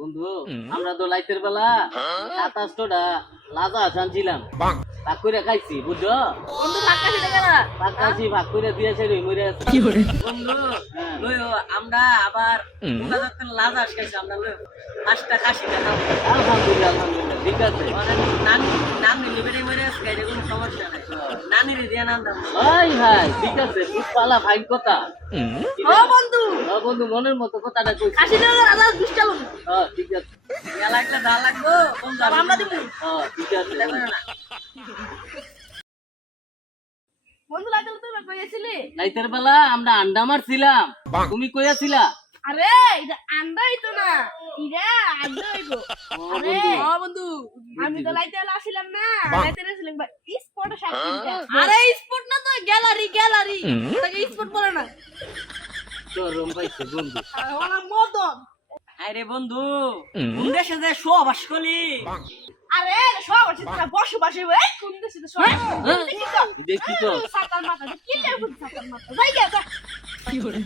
বন্ধু আমরা তো লাইতের বেলা 27টা লাজা আনছিলাম, ভাগ করে খাইছি বুঝছো। বন্ধু ধাক্কা দিতে গেলা ভাগ খাইছি, ভাগ করে দিয়েছে মরে আছে। বন্ধু লইও আমরা আবার তোমরা যখন লাজাস খাইছো আমরা লইও 5টা খাসি খাবো। আলহামদুলিল্লাহ আলহামদুলিল্লাহ ঠিক আছে। নানি লিবেরে মরে আছে এটা কোনো সমস্যা নাই, নানিরে দিয়ে নাম দাও। হাই হাই ঠিক আছে, খুব পালা ফাইন কথা। ও বন্ধু বন্ধু মনের মতো কথাটা কইছি। খাসি দেওয়ার আলাদা দুষ্টালো ঠিক আছে। লাগলে দা লাগবো বন্ধু আমরা দিব। ঠিক আছে। বন্ধু লাইতে তুমি কইছিলি রাইতের বেলা আমরা আন্ডা মারছিলাম, তুমি কইয়াছিলা। আরে এটা আন্ডা হইতো না, ইরা আন্ডা হইতো। আরে ও বন্ধু আমি তো লাইতে আসছিলাম না, লাইতে আসছিলাম ভাই স্পটে সাক্ষী। আরে স্পট না তো গ্যালারি গ্যালারি, তাকে স্পট বলে না। চরম পাইছে বন্ধু। ওলা মদন। আরে বন্ধু কোন দেশে যে সহবাস করলি? আরে সহবাস না বসবাসে ভাই কোন দেশে সহবাস দেখি তো সাতার মাথা কি লেবু সাতার মাথা যাই গেছে কি করে